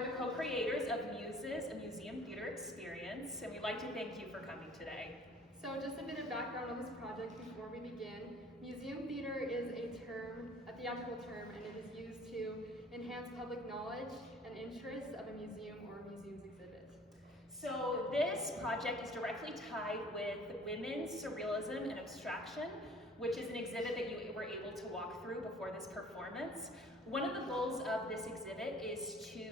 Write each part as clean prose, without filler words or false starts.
We're the co-creators of Muses, a museum theater experience, and we'd like to thank you for coming today. So just a bit of background on this project before we begin. Museum theater is a theatrical term, and it is used to enhance public knowledge and interest of a museum or a museum's exhibit. So this project is directly tied with women's surrealism and abstraction, which is an exhibit that you were able to walk through before this performance. One of the goals of this exhibit is to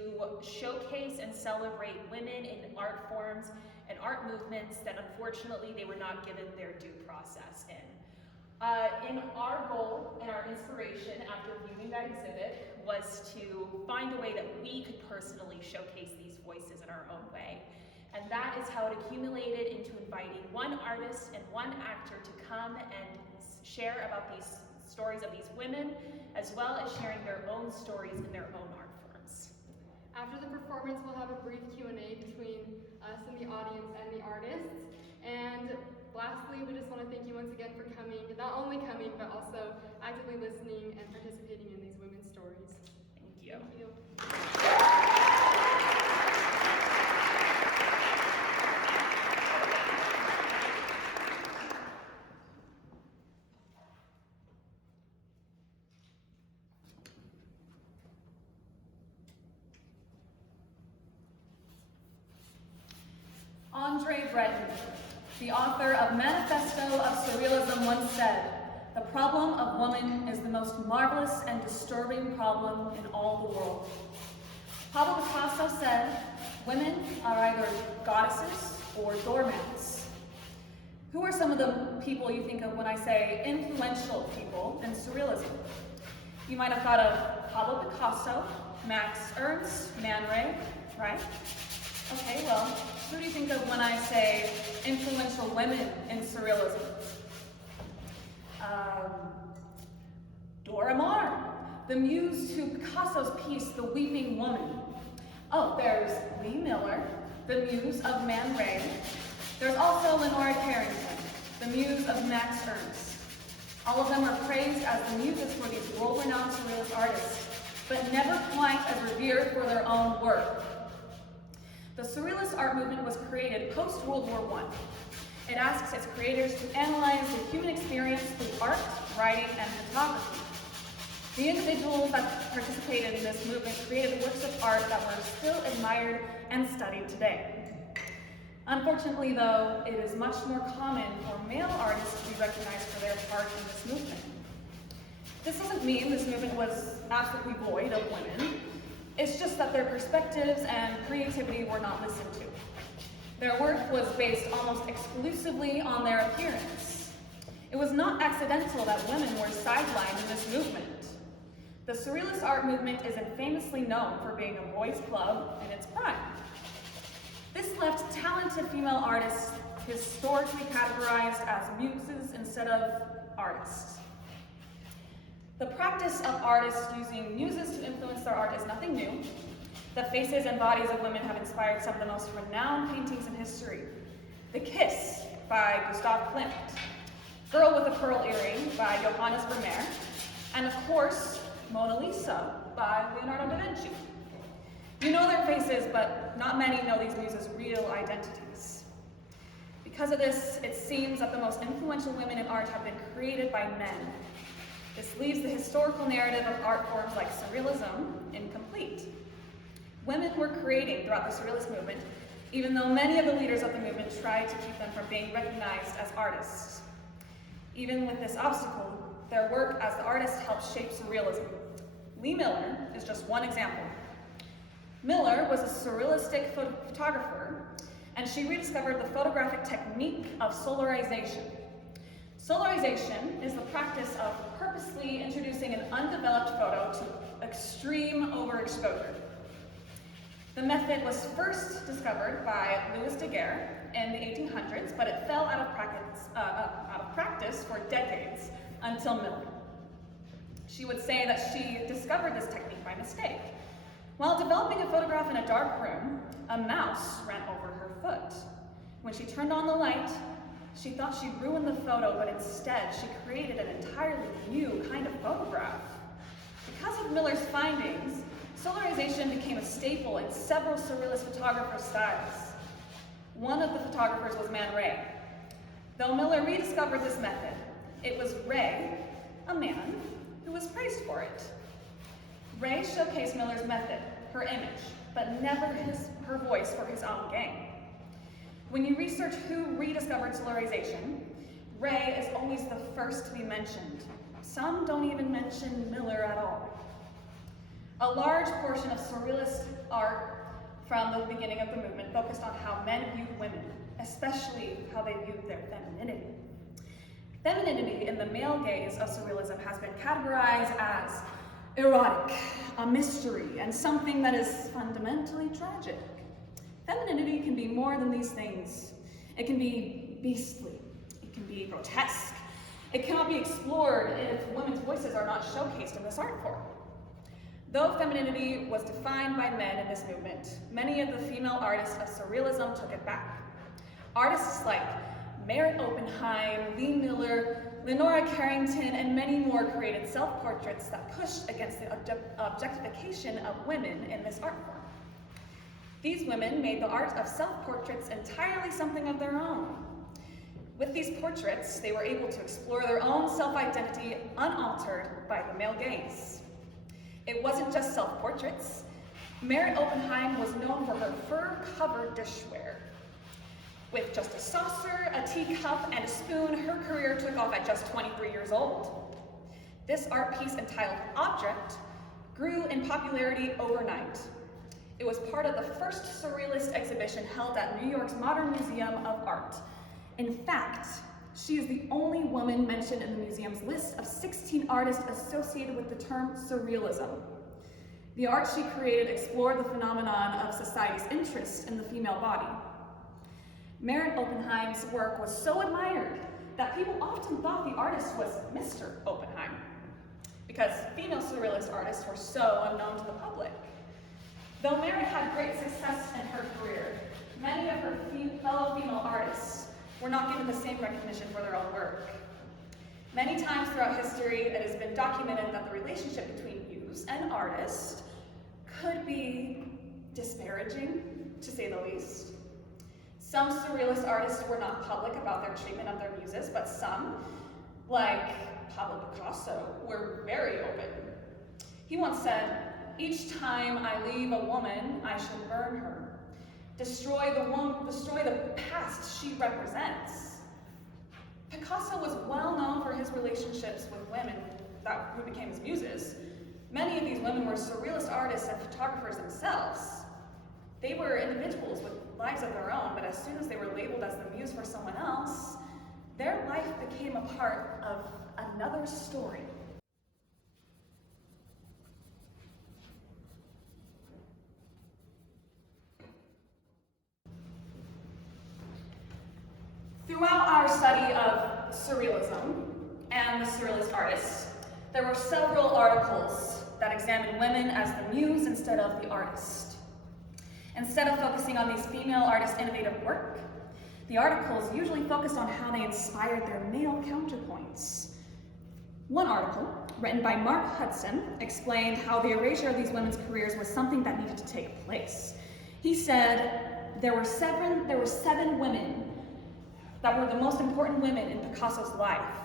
showcase and celebrate women in art forms and art movements that unfortunately they were not given their due process in. Our goal and our inspiration after viewing that exhibit was to find a way that we could personally showcase these voices in our own way. And that is how it accumulated into inviting one artist and one actor to come and share about these stories of these women, as well as sharing their own stories in their own art forms. After the performance, we'll have a brief Q&A between us and the audience and the artists. And lastly, we just want to thank you once again for coming, not only coming, but also actively listening and participating in these women's stories. Thank you. Thank you. Andre Breton, the author of Manifesto of Surrealism, once said, "The problem of woman is the most marvelous and disturbing problem in all the world." Pablo Picasso said, "Women are either goddesses or doormats." Who are some of the people you think of when I say influential people in surrealism? You might have thought of Pablo Picasso, Max Ernst, Man Ray, right? Okay, well, who do you think of when I say influential women in surrealism? Dora Maar, the muse to Picasso's piece, The Weeping Woman. Oh, there's Lee Miller, the muse of Man Ray. There's also Lenora Carrington, the muse of Max Ernst. All of them are praised as the muses for these world-renowned surrealist artists, but never quite as revered for their own work. The surrealist art movement was created post-World War I. It asks its creators to analyze the human experience through art, writing, and photography. The individuals that participated in this movement created works of art that were still admired and studied today. Unfortunately, though, it is much more common for male artists to be recognized for their part in this movement. This doesn't mean this movement was absolutely void of women. It's just that their perspectives and creativity were not listened to. Their work was based almost exclusively on their appearance. It was not accidental that women were sidelined in this movement. The surrealist art movement is infamously known for being a boys' club in its prime. This left talented female artists historically categorized as muses instead of artists. The practice of artists using muses to influence their art is nothing new. The faces and bodies of women have inspired some of the most renowned paintings in history. The Kiss by Gustav Klimt, Girl with a Pearl Earring by Johannes Vermeer, and of course, Mona Lisa by Leonardo da Vinci. You know their faces, but not many know these muses' real identities. Because of this, it seems that the most influential women in art have been created by men. This leaves the historical narrative of art forms like surrealism incomplete. Women were creating throughout the surrealist movement, even though many of the leaders of the movement tried to keep them from being recognized as artists. Even with this obstacle, their work as the artists helped shape surrealism. Lee Miller is just one example. Miller was a surrealistic photographer, and she rediscovered the photographic technique of solarization. Solarization is the practice of purposely introducing an undeveloped photo to extreme overexposure. The method was first discovered by Louis Daguerre in the 1800s, but it fell out of practice for decades until Miller. She would say that she discovered this technique by mistake. While developing a photograph in a dark room, a mouse ran over her foot. When she turned on the light, she thought she ruined the photo, but instead she created an entirely new kind of photograph. Because of Miller's findings, Solarization became a staple in several surrealist photographer styles. One of the photographers was Man Ray. Though Miller rediscovered this method, it was Ray, a man, who was praised for it. Ray showcased Miller's method, her image, but never her voice for his own gain. When you research who rediscovered solarization, Ray is always the first to be mentioned. Some don't even mention Miller at all. A large portion of surrealist art from the beginning of the movement focused on how men viewed women, especially how they viewed their femininity. Femininity in the male gaze of surrealism has been categorized as erotic, a mystery, and something that is fundamentally tragic. Femininity can be more than these things. It can be beastly, it can be grotesque. It cannot be explored if women's voices are not showcased in this art form. Though femininity was defined by men in this movement, many of the female artists of surrealism took it back. Artists like Merritt Oppenheim, Lee Miller, Lenora Carrington, and many more created self-portraits that pushed against the objectification of women in this art form. These women made the art of self-portraits entirely something of their own. With these portraits, they were able to explore their own self-identity unaltered by the male gaze. It wasn't just self-portraits. Merritt Oppenheim was known for her fur-covered dishware. With just a saucer, a teacup, and a spoon, her career took off at just 23 years old. This art piece, entitled Object, grew in popularity overnight. It was part of the first Surrealist exhibition held at New York's Modern Museum of Art. In fact, she is the only woman mentioned in the museum's list of 16 artists associated with the term Surrealism. The art she created explored the phenomenon of society's interest in the female body. Merritt Oppenheim's work was so admired that people often thought the artist was Mr. Oppenheim, because female surrealist artists were so unknown to the public. Though Merritt had great success in her career, many of her fellow female artists were not given the same recognition for their own work. Many times throughout history, it has been documented that the relationship between muse and artist could be disparaging, to say the least. Some surrealist artists were not public about their treatment of their muses, but some, like Pablo Picasso, were very open. He once said, "Each time I leave a woman, I shall burn her. Destroy the past she represents." Picasso was well known for his relationships with women who became his muses. Many of these women were surrealist artists and photographers themselves. They were individuals with lives of their own, but as soon as they were labeled as the muse for someone else, their life became a part of another story. Throughout our study of surrealism and the surrealist artists, there were several articles that examined women as the muse instead of the artist. Instead of focusing on these female artists' innovative work, the articles usually focused on how they inspired their male counterpoints. One article, written by Mark Hudson, explained how the erasure of these women's careers was something that needed to take place. He said, there were seven women that were the most important women in Picasso's life.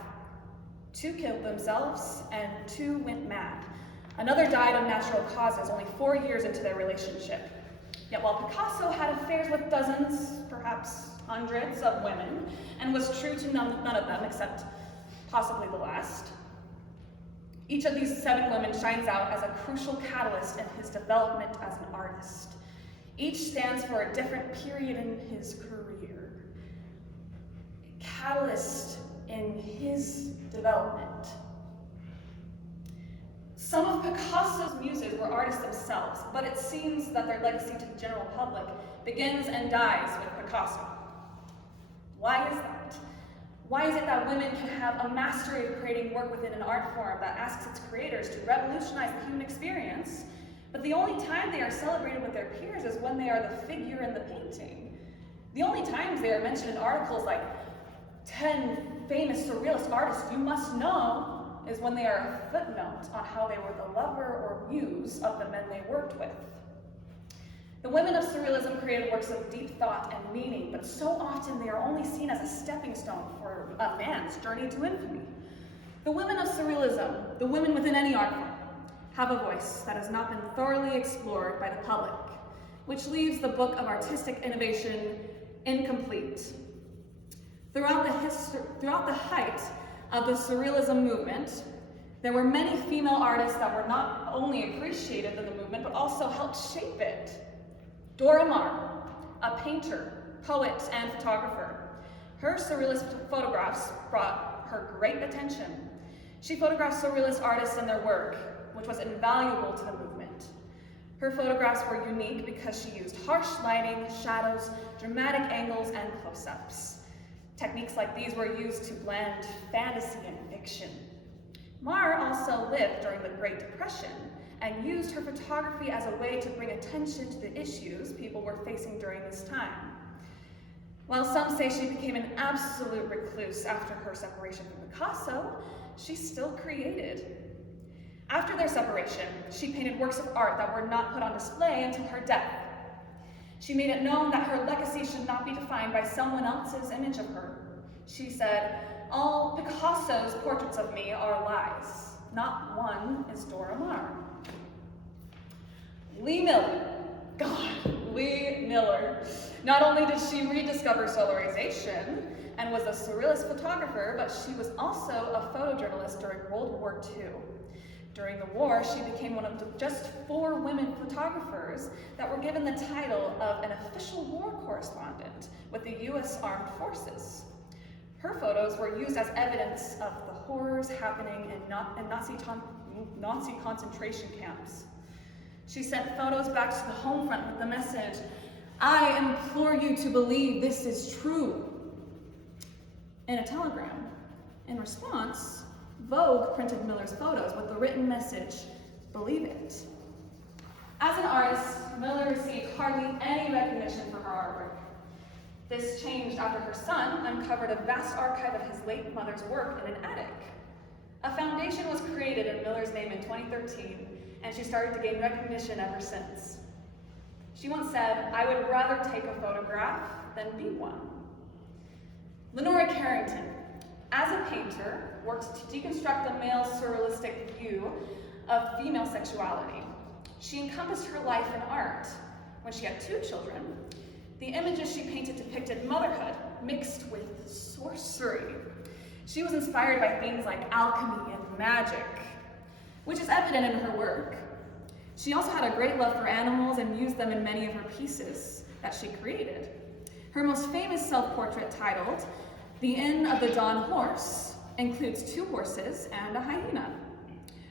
2 killed themselves and 2 went mad. Another died of natural causes only 4 years into their relationship. Yet while Picasso had affairs with dozens, perhaps hundreds of women, and was true to none of them except possibly the last, each of these 7 women shines out as a crucial catalyst in his development as an artist. Each stands for a different period in his career. Catalyst in his development. Some of Picasso's muses were artists themselves, but it seems that their legacy to the general public begins and dies with Picasso. Why is that? Why is it that women can have a mastery of creating work within an art form that asks its creators to revolutionize the human experience, but the only time they are celebrated with their peers is when they are the figure in the painting? The only times they are mentioned in articles like 10 famous surrealist artists you must know is when they are a footnote on how they were the lover or muse of the men they worked with. The women of Surrealism created works of deep thought and meaning, but so often they are only seen as a stepping stone for a man's journey to infamy. The women of Surrealism, the women within any art form, have a voice that has not been thoroughly explored by the public, which leaves the book of artistic innovation incomplete. Throughout the height of the Surrealism movement, there were many female artists that were not only appreciated in the movement, but also helped shape it. Nora, a painter, poet, and photographer. Her Surrealist photographs brought her great attention. She photographed Surrealist artists and their work, which was invaluable to the movement. Her photographs were unique because she used harsh lighting, shadows, dramatic angles, and close-ups. Techniques like these were used to blend fantasy and fiction. Mar also lived during the Great Depression and used her photography as a way to bring attention to the issues people were facing during this time. While some say she became an absolute recluse after her separation from Picasso, she still created. After their separation, she painted works of art that were not put on display until her death. She made it known that her legacy should not be defined by someone else's image of her. She said, "All Picasso's portraits of me are lies. Not one is Dora Maar." Lee Miller. God, Lee Miller. Not only did she rediscover solarization and was a Surrealist photographer, but she was also a photojournalist during World War II. During the war, she became one of just 4 women photographers that were given the title of an official war correspondent with the US Armed Forces. Her photos were used as evidence of the horrors happening in Nazi concentration camps. She sent photos back to the home front with the message, "I implore you to believe this is true," in a telegram. In response, Vogue printed Miller's photos with the written message, "Believe it." As an artist, Miller received hardly any recognition for her artwork. This changed after her son uncovered a vast archive of his late mother's work in an attic. A foundation was created in Miller's name in 2013, and she started to gain recognition ever since. She once said, "I would rather take a photograph than be one." Lenora Carrington, as a painter, worked to deconstruct the male surrealistic view of female sexuality. She encompassed her life in art. When she had 2 children, the images she painted depicted motherhood mixed with sorcery. She was inspired by things like alchemy and magic, which is evident in her work. She also had a great love for animals and used them in many of her pieces that she created. Her most famous self-portrait, titled "The Inn of the Dawn Horse," includes 2 horses and a hyena.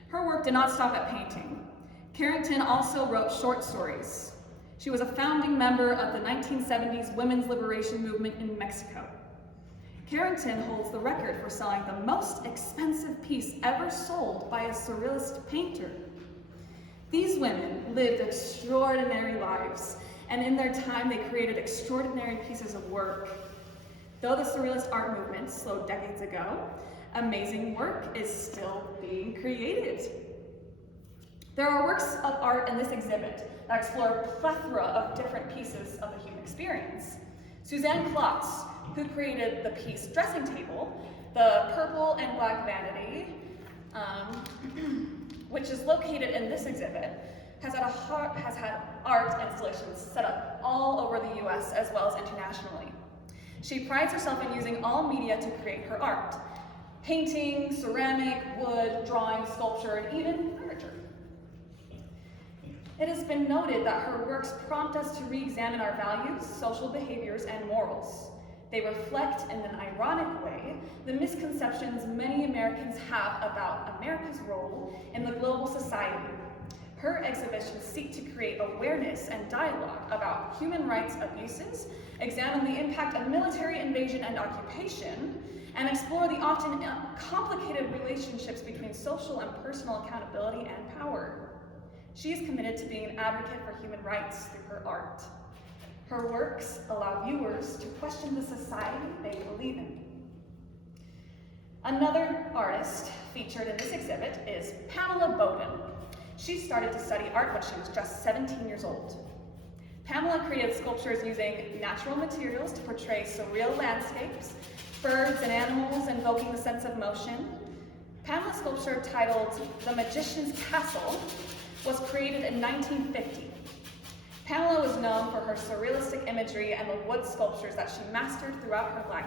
Her work did not stop at painting. Carrington also wrote short stories. She was a founding member of the 1970s women's liberation movement in Mexico. Carrington holds the record for selling the most expensive piece ever sold by a Surrealist painter. These women lived extraordinary lives, and in their time they created extraordinary pieces of work. Though the Surrealist art movement slowed decades ago, amazing work is still being created. There are works of art in this exhibit that explore a plethora of different pieces of the human experience. Suzanne Klotz, who created the piece Dressing Table, the purple and black vanity, which is located in this exhibit, has had art installations set up all over the US as well as internationally. She prides herself in using all media to create her art: painting, ceramic, wood, drawing, sculpture, and even furniture. It has been noted that her works prompt us to re-examine our values, social behaviors, and morals. They reflect, in an ironic way, the misconceptions many Americans have about America's role in the global society. Her exhibitions seek to create awareness and dialogue about human rights abuses, examine the impact of military invasion and occupation, and explore the often complicated relationships between social and personal accountability and power. She is committed to being an advocate for human rights through her art. Her works allow viewers to question the society they believe in. Another artist featured in this exhibit is Pamela Bowden. She started to study art when she was just 17 years old. Pamela created sculptures using natural materials to portray surreal landscapes, birds and animals invoking the sense of motion. Pamela's sculpture titled The Magician's Castle was created in 1950. Pamela was known for her surrealistic imagery and the wood sculptures that she mastered throughout her life.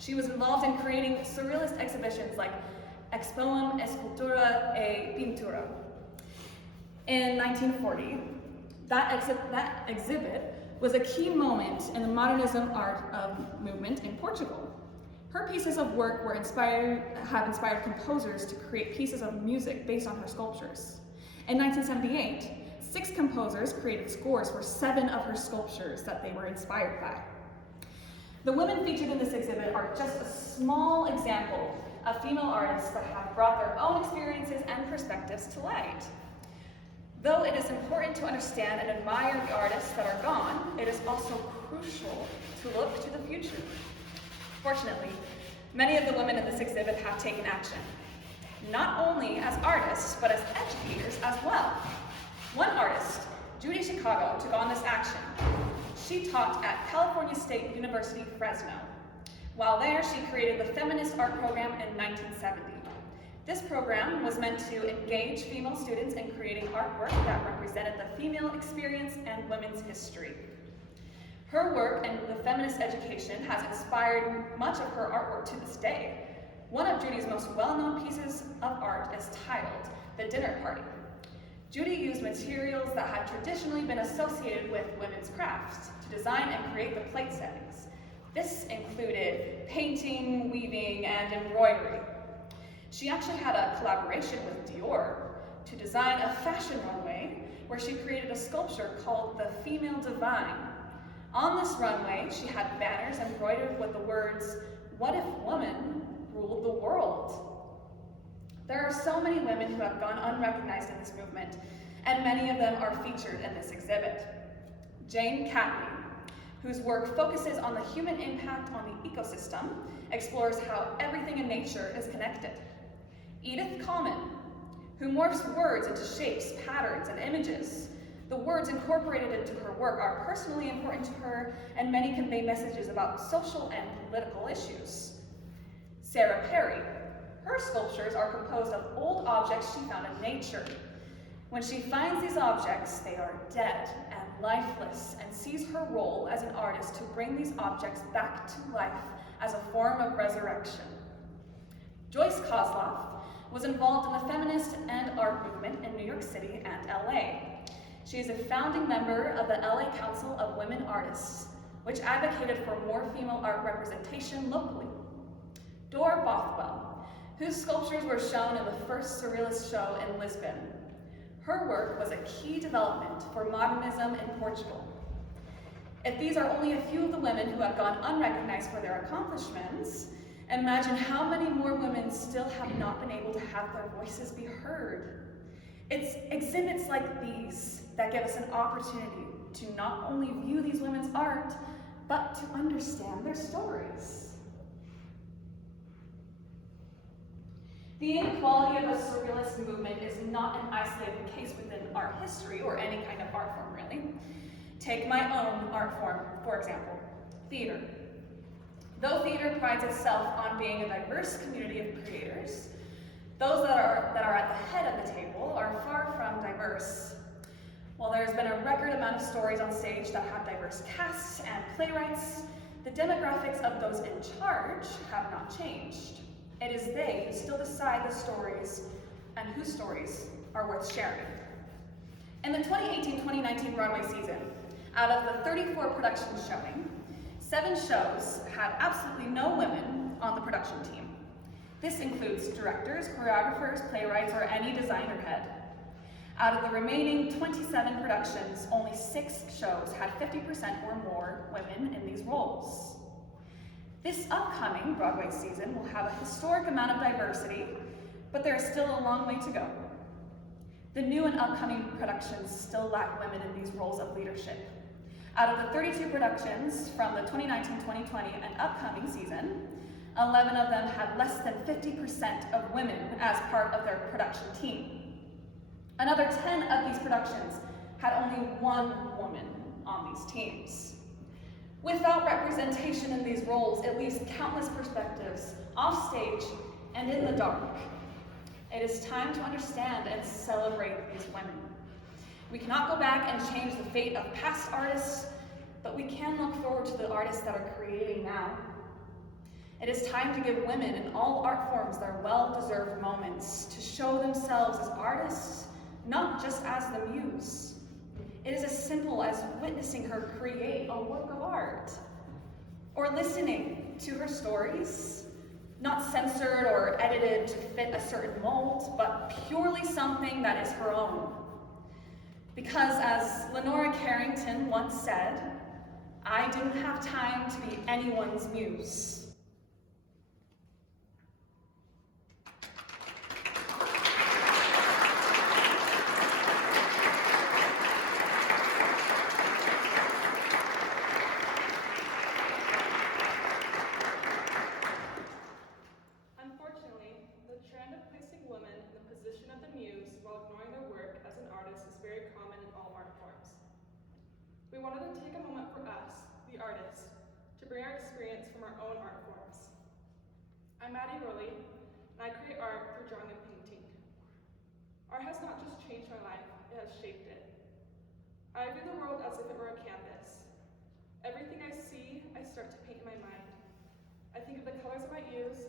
She was involved in creating surrealist exhibitions like Expoem, Escultura e Pintura. In 1940, that exhibit was a key moment in the modernism art movement in Portugal. Her pieces of work have inspired composers to create pieces of music based on her sculptures. In 1978, 6 composers created scores for 7 of her sculptures that they were inspired by. The women featured in this exhibit are just a small example of female artists that have brought their own experiences and perspectives to light. Though it is important to understand and admire the artists that are gone, it is also crucial to look to the future. Fortunately, many of the women in this exhibit have taken action, not only as artists, but as educators as well. One artist, Judy Chicago, took on this action. She taught at California State University, Fresno. While there, she created the Feminist Art Program in 1970. This program was meant to engage female students in creating artwork that represented the female experience and women's history. Her work and the feminist education has inspired much of her artwork to this day. One of Judy's most well-known pieces of art is titled The Dinner Party. Judy used materials that had traditionally been associated with women's crafts to design and create the plate settings. This included painting, weaving, and embroidery. She actually had a collaboration with Dior to design a fashion runway where she created a sculpture called the Female Divine. On this runway, she had banners embroidered with the words, "What if woman ruled the world?" There are so many women who have gone unrecognized in this movement, and many of them are featured in this exhibit. Jane Catley, whose work focuses on the human impact on the ecosystem, explores how everything in nature is connected. Edith Coleman, who morphs words into shapes, patterns, and images. The words incorporated into her work are personally important to her, and many convey messages about social and political issues. Sarah Perry, her sculptures are composed of old objects she found in nature. When she finds these objects, they are dead and lifeless, and sees her role as an artist to bring these objects back to life as a form of resurrection. Joyce Kozloff was involved in the feminist and art movement in New York City and LA. She is a founding member of the LA Council of Women Artists, which advocated for more female art representation locally. Dora Bothwell, whose sculptures were shown in the first Surrealist show in Lisbon. Her work was a key development for modernism in Portugal. If these are only a few of the women who have gone unrecognized for their accomplishments, imagine how many more women still have not been able to have their voices be heard. It's exhibits like these that give us an opportunity to not only view these women's art, but to understand their stories. The inequality of the Surrealist movement is not an isolated case within art history or any kind of art form, really. Take my own art form, for example, theater. Though theater prides itself on being a diverse community of creators, those that are at the head of the table are far from diverse. While there's been a record amount of stories on stage that have diverse casts and playwrights, the demographics of those in charge have not changed. It is they who still decide the stories and whose stories are worth sharing. In the 2018-2019 Broadway season, out of the 34 productions showing, 7 shows had absolutely no women on the production team. This includes directors, choreographers, playwrights, or any designer head. Out of the remaining 27 productions, only 6 shows had 50% or more women in these roles. This upcoming Broadway season will have a historic amount of diversity, but there is still a long way to go. The new and upcoming productions still lack women in these roles of leadership. Out of the 32 productions from the 2019-2020 and upcoming season, 11 of them had less than 50% of women as part of their production team. Another 10 of these productions had only one woman on these teams. Without representation in these roles, it leaves countless perspectives off stage and in the dark. It is time to understand and celebrate these women. We cannot go back and change the fate of past artists, but we can look forward to the artists that are creating now. It is time to give women in all art forms their well-deserved moments to show themselves as artists, not just as the muse. It is as simple as witnessing her create a work of art, or listening to her stories, not censored or edited to fit a certain mold, but purely something that is her own. Because as Nora Carrington once said, I didn't have time to be anyone's muse. We wanted to take a moment for us, the artists, to bring our experience from our own art forms. I'm Maddy, and I create art through drawing and painting. Art has not just changed my life, it has shaped it. I view the world as if it were a canvas. Everything I see, I start to paint in my mind. I think of the colors I might use,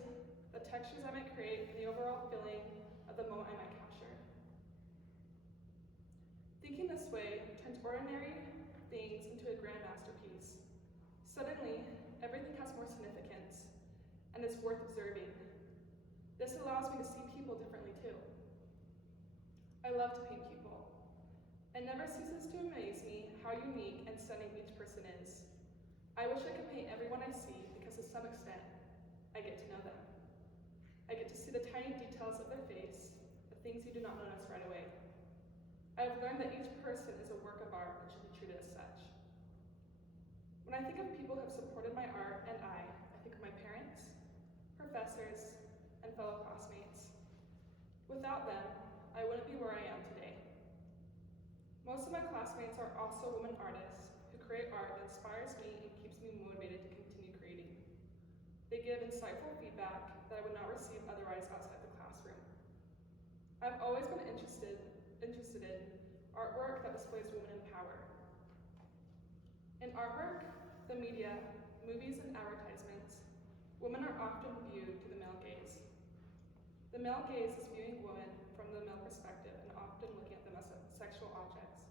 the textures I might create, and the overall feeling of the moment I might capture. Thinking this way turns ordinary things into a grand masterpiece. Suddenly, everything has more significance, and is worth observing. This allows me to see people differently too. I love to paint people. It never ceases to amaze me how unique and stunning each person is. I wish I could paint everyone I see because to some extent, I get to know them. I get to see the tiny details of their face, the things you do not notice right away. I have learned that each person is a work of art and should be treated as such. When I think of people who have supported my art and I think of my parents, professors, and fellow classmates. Without them, I wouldn't be where I am today. Most of my classmates are also women artists who create art that inspires me and keeps me motivated to continue creating. They give insightful feedback that I would not receive otherwise outside the classroom. I've always been interested in artwork that displays women in power. In artwork, the media, movies, and advertisements, women are often viewed through the male gaze. The male gaze is viewing women from the male perspective and often looking at them as sexual objects.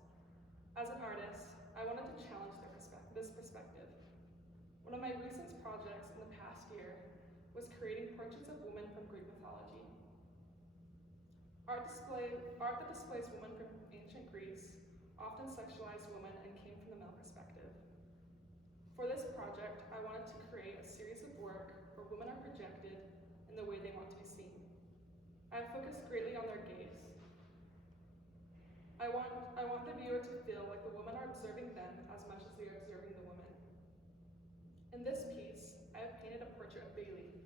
As an artist, I wanted to challenge this perspective. One of my recent projects in the past year was creating portraits of women from Greek mythology. Art that displays women from ancient Greece often sexualized women and came from the male perspective. For this project, I wanted to create a series of work where women are projected in the way they want to be seen. I have focused greatly on their gaze. I want the viewer to feel like the women are observing them as much as they are observing the women. In this piece, I have painted a portrait of Bailee,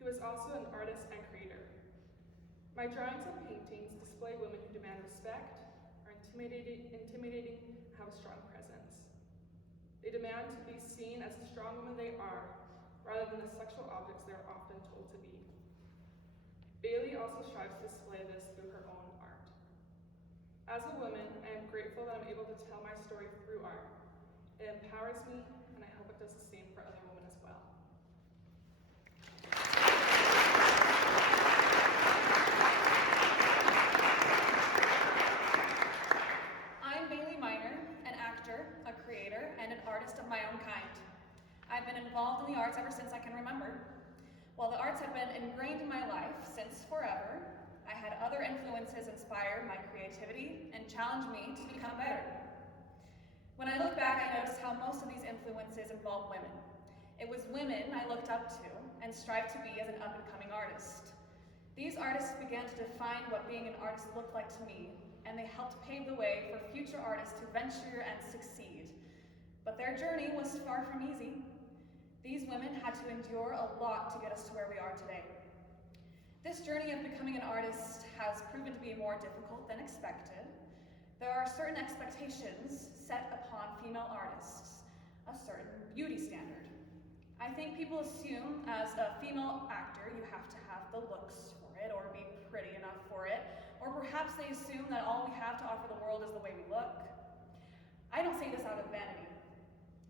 who is also an artist and creator. My drawings and paintings display women who demand respect, are intimidating, and have a strong presence. They demand to be seen as the strong women they are, rather than the sexual objects they are often told to be. Bailee also strives to display this through her own art. As a woman, I am grateful that I'm able to tell my story through art. It empowers me, and I hope it does the same for other women as well. I'm Bailee Minor, an actor, a creator, and an artist of my own kind. I've been involved in the arts ever since I can remember. While the arts have been ingrained in my life since forever, I had other influences inspire my creativity and challenge me to become better. When I look back, I noticed how most of these influences involve women. It was women I looked up to and strived to be as an up-and-coming artist. These artists began to define what being an artist looked like to me, and they helped pave the way for future artists to venture and succeed. But their journey was far from easy. These women had to endure a lot to get us to where we are today. This journey of becoming an artist has proven to be more difficult than expected. There are certain expectations set upon female artists, a certain beauty standard. I think people assume as a female actor you have to have the looks for it or be pretty enough for it, or perhaps they assume that all we have to offer the world is the way we look. I don't say this out of vanity.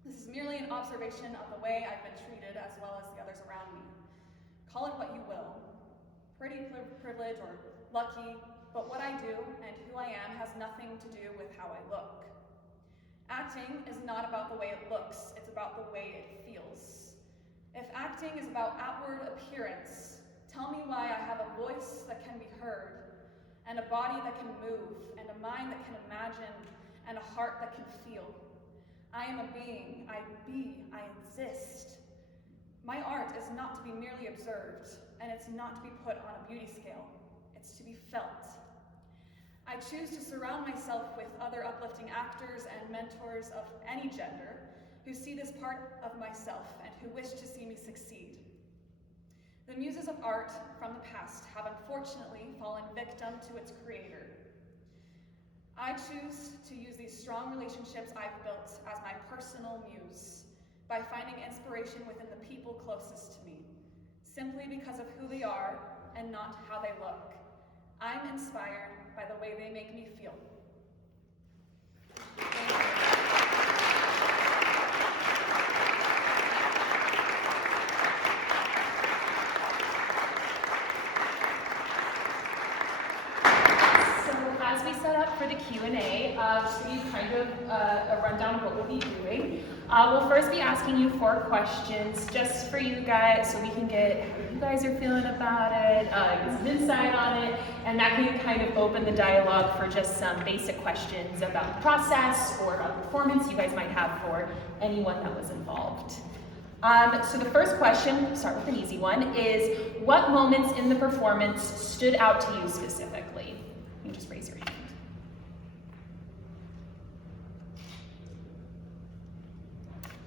This is merely an observation of the way I've been treated as well as the others around me. Call it what you will, pretty privilege or lucky, but what I do and who I am has nothing to do with how I look. Acting is not about the way it looks, it's about the way it feels. If acting is about outward appearance, tell me why I have a voice that can be heard, and a body that can move, and a mind that can imagine, and a heart that can feel. I am a being, I exist. My art is not to be merely observed, and it's not to be put on a beauty scale. It's to be felt. I choose to surround myself with other uplifting actors and mentors of any gender who see this part of myself and who wish to see me succeed. The muses of art from the past have unfortunately fallen victim to its creator. I choose to use these strong relationships I've built as my personal muse by finding inspiration within the people closest to me, simply because of who they are and not how they look. I'm inspired by the way they make me feel. As we set up for the Q&A, just to give you kind of a rundown of what we'll be doing, we'll first be asking you 4 questions just for you guys so we can get how you guys are feeling about it, get some insight on it, and that can kind of open the dialogue for just some basic questions about the process or about the performance you guys might have for anyone that was involved. So the first question, start with an easy one, is what moments in the performance stood out to you specifically? You can just raise your hand.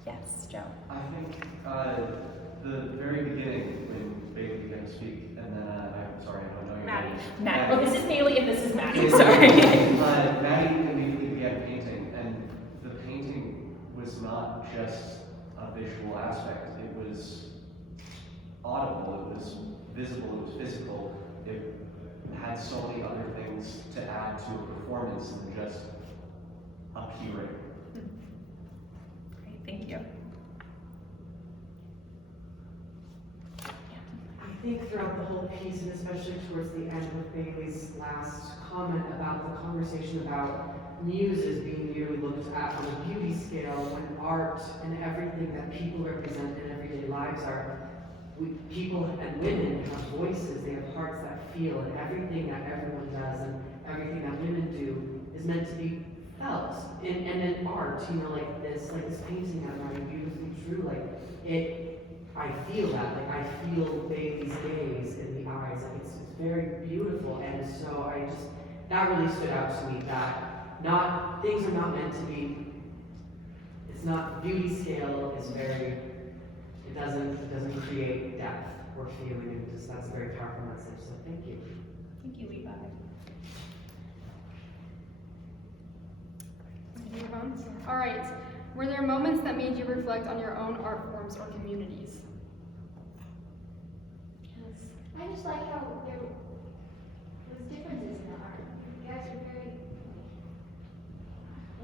Yes, Joe. I think the very beginning when Bailee began to speak, and then I'm sorry, I don't know your Maddy. name. Maddy. Oh, this is Bailee and this is Maddy. Sorry. Maddy immediately began painting, and the painting was not just a visual aspect. It was audible, it was visible, it was physical. It had so many other things to add to a performance than just appearing. Great, thank you. I think throughout the whole piece, and especially towards the end with Bailee's last comment about the conversation about muses being merely looked at on a beauty scale, when art and everything that people represent in everyday lives are, people and women have voices, they have hearts that feel, and everything that everyone does and everything that women do is meant to be felt. And in art, you know, like this painting I'm writing, beautifully true, I feel that, I feel Bailee's gaze in the eyes, it's very beautiful, and so that really stood out to me, that things are not meant to be, it's not, beauty scale is very, it doesn't create depth or feeling, and that's a very powerful message, so thank you. Thank you, Levi. Move on. All right. Were there moments that made you reflect on your own art forms or communities? Yes. I just like how there was differences in the art. You guys are very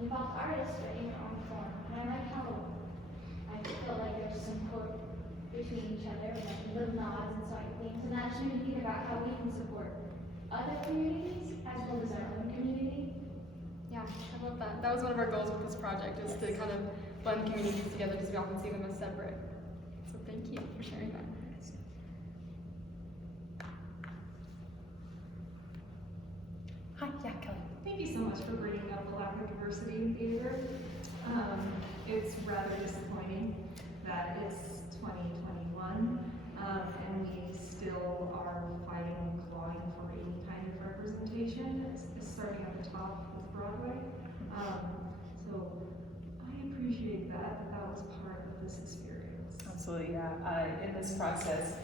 involved artists, but in your own form. And I like how I feel like there's some support between each other, like little nods and sort of things. And that just made me think about how we can support other communities as well as our own community. Yeah, I love that. That was one of our goals with this project, is to kind of blend communities together because we often see them as separate. So thank you for sharing that. Hi, yeah, Kelly. Thank you so much for bringing up the lack of diversity in theater. It's rather disappointing that it's 2021 and we still are fighting and clawing for any kind of representation. It's starting at the top with Broadway. So I appreciate that was part of this experience. Absolutely. in this process.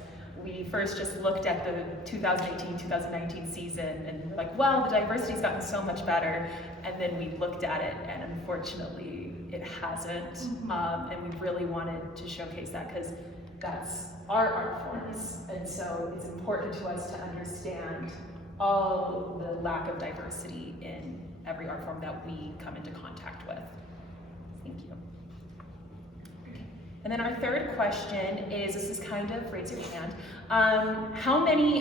We first just looked at the 2018-2019 season and we're like, well, the diversity's gotten so much better. And then we looked at it and unfortunately it hasn't. And we really wanted to showcase that because that's our art forms. And so it's important to us to understand all the lack of diversity in every art form that we come into contact with. Thank you. And then our third question is, this is kind of, raise your hand.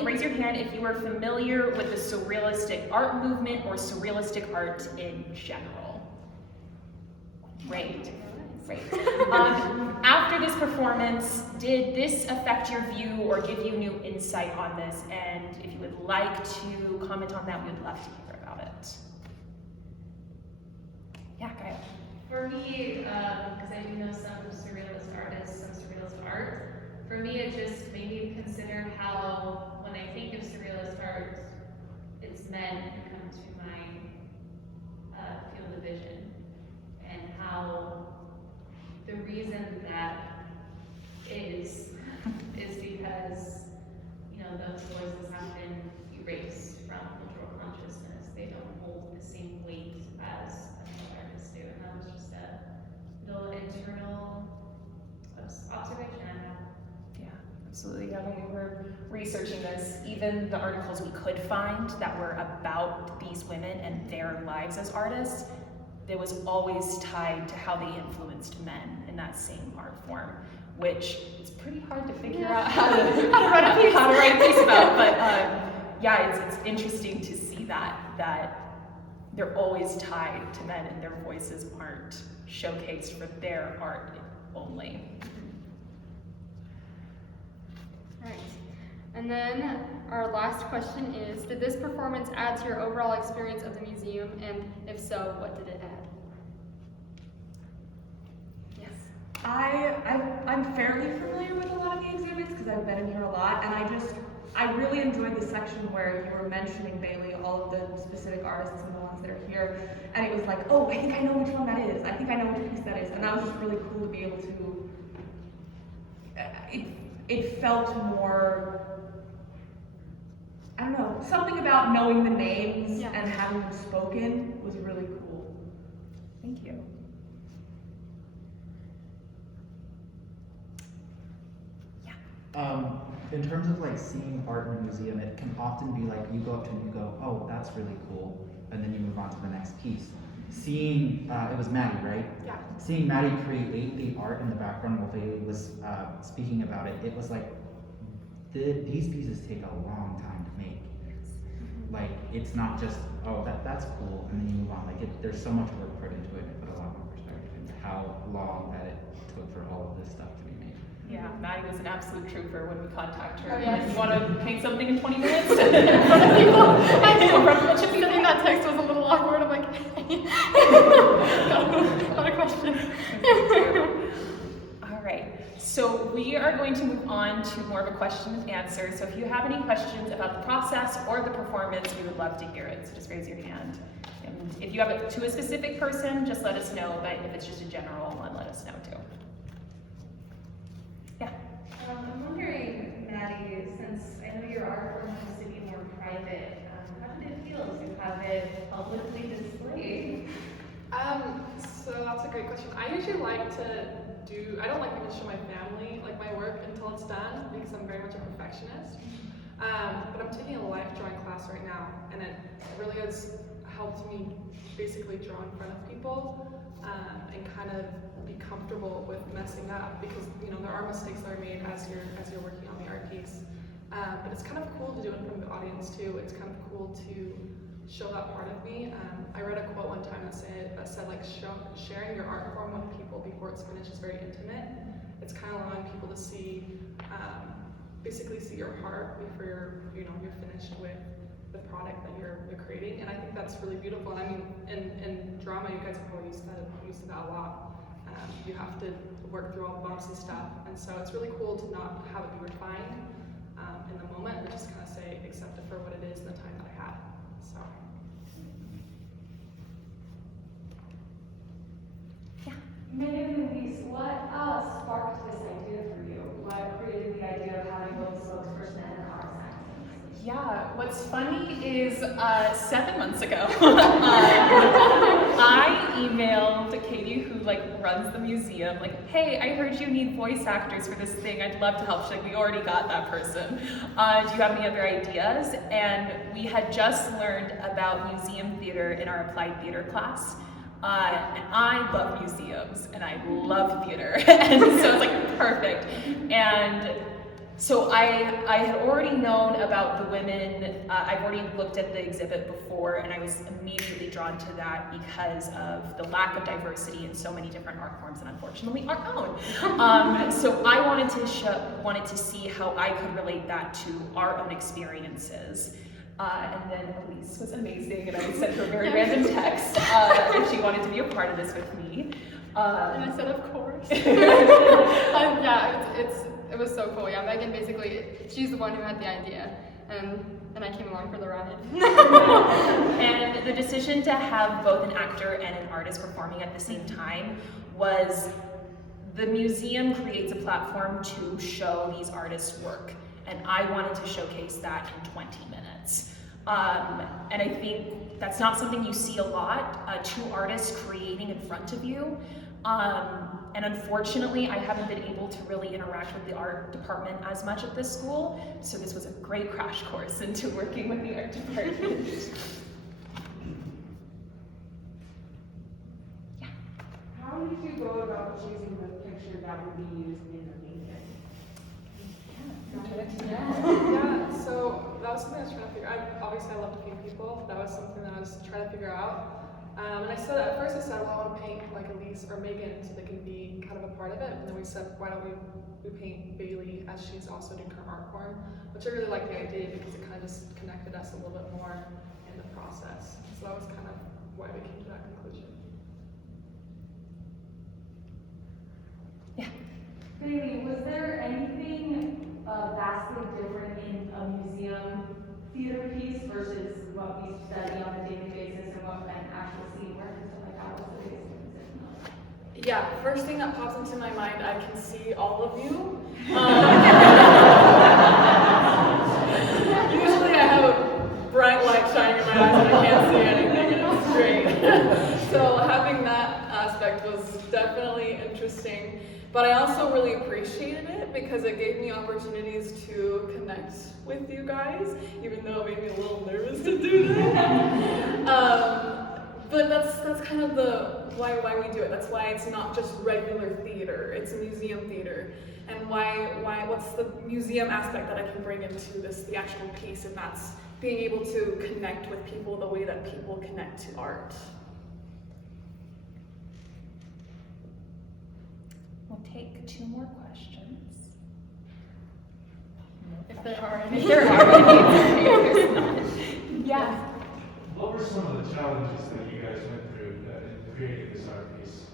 Raise your hand if you are familiar with the surrealistic art movement or surrealistic art in general. Great. After this performance, did this affect your view or give you new insight on this? And if you would like to comment on that, we would love to hear about it. Yeah, go ahead. For me, because I do know some surrealist artists, some surrealist art, for me it just made me consider how, when I think of surrealist art, it's men who come to my field of vision, and how the reason that is because, you know, those voices have been erased from cultural consciousness. They don't hold the same weight as artists do, and that was just a little internal observation I had. Yeah, absolutely. Yeah, when we were researching this, even the articles we could find that were about these women and their lives as artists, it was always tied to how they influenced men in that same art form, which is pretty hard to figure out how to write a piece about. But yeah, it's interesting to see that they're always tied to men and their voices aren't showcased for their art only. Right. And then our last question is, did this performance add to your overall experience of the museum? And if so, what did it add? I'm fairly familiar with a lot of the exhibits because I've been in here a lot, and I really enjoyed the section where you were mentioning, Bailee, all of the specific artists and the ones that are here, and it was like, oh, I think I know which one that is. I think I know which piece that is, and that was just really cool to be able to. It felt more, I don't know, something about knowing the names and having them spoken was really cool. Thank you. In terms of like seeing art in a museum, it can often be like you go up to it and you go, oh, that's really cool, and then you move on to the next piece. Seeing, it was Maddy, right? Yeah. Seeing Maddy create the art in the background while Bailee was speaking about it, it was like, these pieces take a long time to make. Like, it's not just, oh, that's cool, and then you move on. Like, there's so much work put into it, and put a lot more perspective into how long that it took for all of this stuff to be made. Yeah, Maddy was an absolute trooper when we contacted her. Oh, yes. You want to paint something in 20 minutes? In front of people? I know, Sending that text was a little awkward. I'm like, got a question. All right, so we are going to move on to more of a question and answer. So if you have any questions about the process or the performance, we would love to hear it. So just raise your hand. And if you have it to a specific person, just let us know. But if it's just a general one, let us know too. Yeah. I'm wondering, Maddy, since I know your art form tends to be more private, how did it feel to have it publicly displayed? So that's a great question. I usually like to I don't like to show my family like my work until it's done because I'm very much a perfectionist. But I'm taking a life drawing class right now, and it really has helped me basically draw in front of people and kind of be comfortable with messing up, because you know there are mistakes that are made as you're working on the art piece. But it's kind of cool to do it in front of the audience too. It's kind of cool to show that part of me. I read a quote one time that said like sharing your art form with people before it's finished is very intimate. It's kind of allowing people to see, basically see your heart before you're finished with the product that you're creating. And I think that's really beautiful. And I mean, in drama, you guys have probably used to that a lot. You have to work through all the bumps and stuff, and so it's really cool to not have it be refined in the moment, but just kind of say accept it for what it is in the time that I had. So. Maybe Elise, what sparked this idea for you? What what's funny is 7 months ago, I emailed Katie, who runs the museum, hey, I heard you need voice actors for this thing. I'd love to help. She's like, we already got that person. Do you have any other ideas? And we had just learned about museum theater in our applied theater class. And I love museums and I love theater. And so it's perfect. And so I had already known about the women. I've already looked at the exhibit before, and I was immediately drawn to that because of the lack of diversity in so many different art forms, and unfortunately our own. So I wanted to see how I could relate that to our own experiences. And then Elise was amazing, and I sent her a very random text if she wanted to be a part of this with me. And I said, of course. It was so cool. Yeah, Megan basically, she's the one who had the idea, and I came along for the ride. And the decision to have both an actor and an artist performing at the same time was, the museum creates a platform to show these artists' work, and I wanted to showcase that in 20 minutes. And I think that's not something you see a lot, two artists creating in front of you. And unfortunately, I haven't been able to really interact with the art department as much at this school, so this was a great crash course into working with the art department. Yeah. How did you go about choosing the picture that would be used in the painting? Yeah, so that was something I was trying to figure out. Obviously, I love to paint people. That was something that I was trying to figure out. And at first I said, well, I want to paint Elise or Megan so they can be kind of a part of it. And then we said, why don't we paint Bailee, as she's also doing her art form, which I really liked the idea because it kind of just connected us a little bit more in the process. So that was kind of why we came to that conclusion. Yeah. Bailee, was there anything vastly different in a museum theater piece versus what we study on a daily basis and what an actual scene work and stuff like that? What's the biggest difference? Yeah, first thing that pops into my mind, I can see all of you. Usually I have a bright light shining in my eyes and I can't see anything, and it's great. So having that aspect was definitely interesting. But I also really appreciated it because it gave me opportunities to connect with you guys, even though it made me a little nervous to do that. But that's kind of why we do it. That's why it's not just regular theater, it's museum theater. And what's the museum aspect that I can bring into the actual piece, and that's being able to connect with people the way that people connect to art. We'll take 2 more questions. If there are any. If there are any, there's not. Yeah. What were some of the challenges that you guys went through in creating this art piece?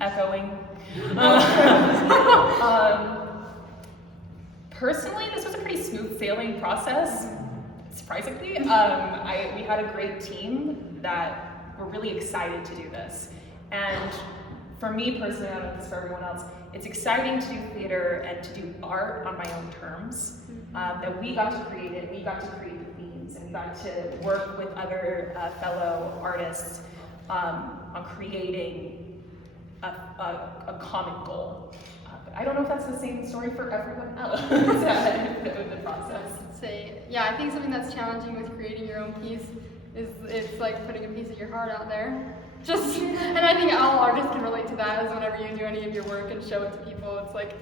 Echoing. Personally, this was a pretty smooth sailing process, surprisingly. We had a great team that were really excited to do this. And for me personally, I don't know if it's for everyone else, it's exciting to do theater and to do art on my own terms. That we got to create it, we got to create the themes, and we got to work with other fellow artists on creating a common goal. But I don't know if that's the same story for everyone else with the process. Yeah, I think something that's challenging with creating your own piece is it's like putting a piece of your heart out there. And I think all artists can relate to that, is whenever you do any of your work and show it to people, it's like,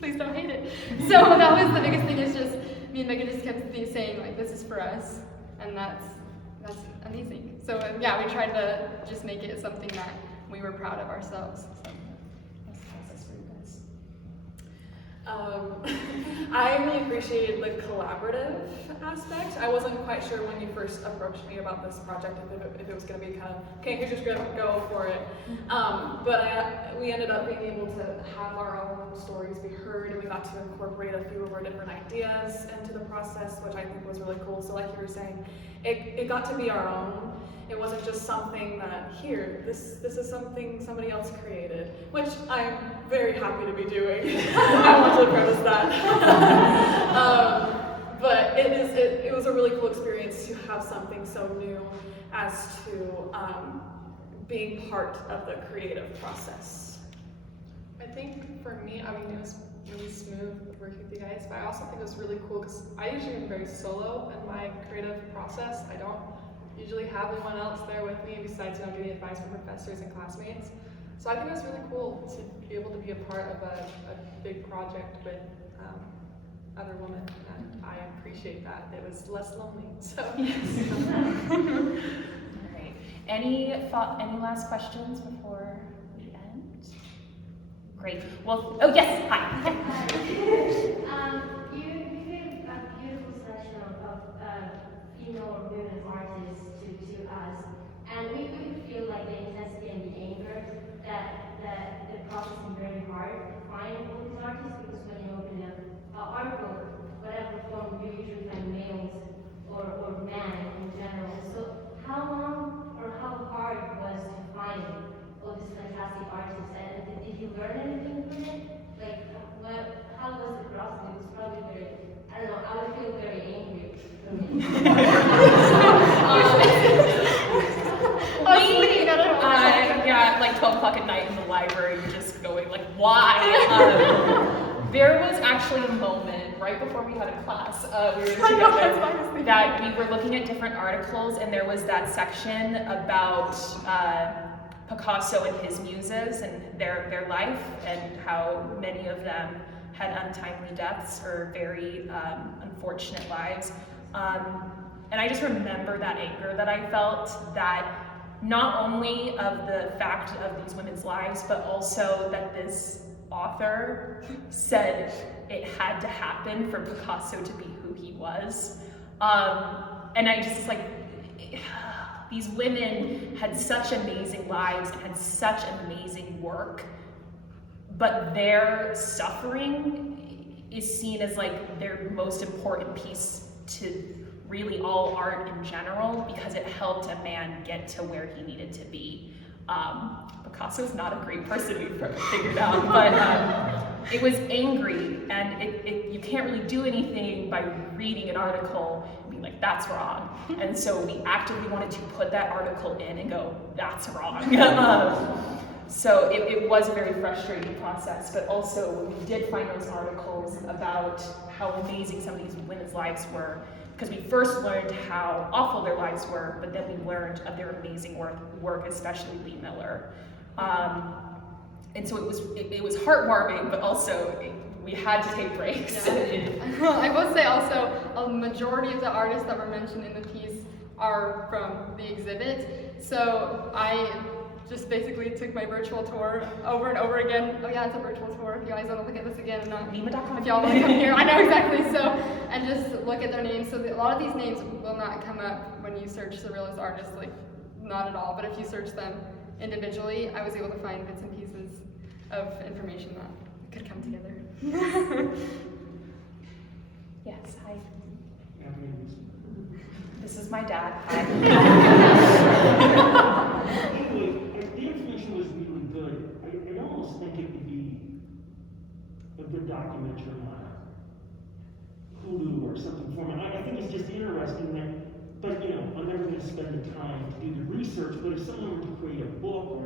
please don't hate it. So that was the biggest thing, is just, me and Megan just kept saying, this is for us, and that's amazing. So yeah, we tried to just make it something that we were proud of ourselves. So that's the process for you guys. I really appreciated the collaborative aspect. I wasn't quite sure when you first approached me about this project if it was going to be kind of, okay, you're just going to go for it. But we ended up being able to have our own stories be heard, and we got to incorporate a few of our different ideas into the process, which I think was really cool. So like you were saying, it got to be our own. It wasn't just something that, this is something somebody else created, which I'm very happy to be doing. I want to preface that. But it was a really cool experience to have something so new as to being part of the creative process. I think for me, I mean, it was really smooth working with you guys, but I also think it was really cool because I usually am very solo in my creative process. I don't usually have anyone else there with me besides, you know, getting advice from professors and classmates. So I think it was really cool to be able to be a part of a big project with other women, and I appreciate that. It was less lonely, so. All right. Any last questions before we end? Great. Well, oh yes, hi. You gave a beautiful selection of female or women artists to us, and we feel like the intensity and the anger that the process is very hard to find all these artists, because when you open an art book, whatever form, you usually find males or men in general. So how long or how hard was to find all these fantastic artists, and did you learn anything from it? Like, how was the process? It was probably very, I don't know, I would feel very angry. Yeah, like 12 o'clock at night in the library, you're just going like, why? There was actually a moment right before we had a class, we were together, that we were looking at different articles, and there was that section about Picasso and his muses and their life, and how many of them had untimely deaths or very unfortunate lives. And I just remember that anger that I felt, that not only of the fact of these women's lives, but also that this author said it had to happen for Picasso to be who he was. And I just like, these women had such amazing lives and had such amazing work, but their suffering is seen as like their most important piece to really all art in general, because it helped a man get to where he needed to be. Picasso's not a great person, we figured out, but it was angry, and you can't really do anything by reading an article and being like, that's wrong. And so we actively wanted to put that article in and go, that's wrong. So it was a very frustrating process, but also when we did find those articles about how amazing some of these women's lives were, because we first learned how awful their lives were, but then we learned of their amazing work, especially Lee Miller. And so it was heartwarming, but also we had to take breaks. Yeah. I will say also, a majority of the artists that were mentioned in the piece are from the exhibit. So I just basically took my virtual tour over and over again. Oh yeah, it's a virtual tour. If you guys want to look at this again, and not if y'all want to come here. I know exactly. So, and just look at their names. So a lot of these names will not come up when you search Surrealist artists, like not at all. But if you search them individually, I was able to find bits and pieces of information that could come together. Yes, hi. This is my dad. Hi. Anyway, the information was really good. I almost think it would be a good documentary on Hulu or something for me. I think it's just interesting that, but you know, I'm never going to spend the time to do the research, but if someone were to create a book or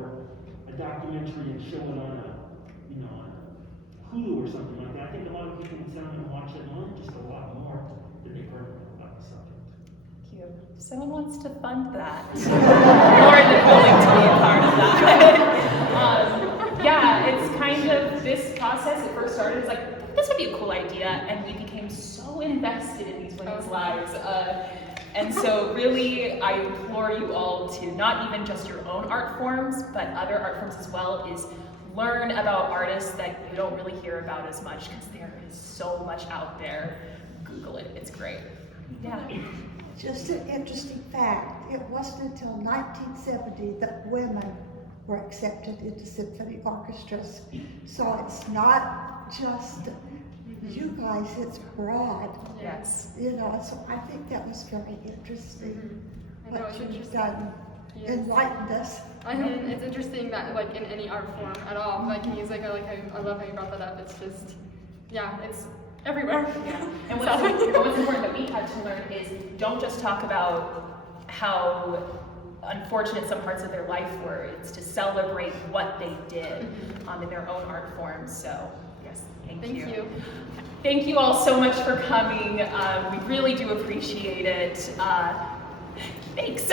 a documentary and show it on a, you know, on Hulu or something like that, I think a lot of people would sit down and watch it and learn just a lot more than they've heard about the subject. Thank you. If someone wants to fund that, more than willing to be a part of that. Yeah, it's kind of this process. It first started as like, this would be a cool idea, and we became so invested in these women's lives. And so really, I implore you all to not even just your own art forms, but other art forms as well, is learn about artists that you don't really hear about as much, because there is so much out there. Google it, it's great. Yeah. Just an interesting fact, it wasn't until 1970 that women were accepted into symphony orchestras. So it's not just you guys, it's broad. Yes. You know, so I think that was very interesting. I know, What it's you've interesting. done enlightened us. I know, it's interesting that like in any art form at all, like music, I love how you brought that up. It's just, yeah, everywhere. And what's important that we had to learn is don't just talk about how unfortunate some parts of their life were. It's to celebrate what they did in their own art forms. So yes, thank you. Thank you all so much for coming. We really do appreciate it. Thanks.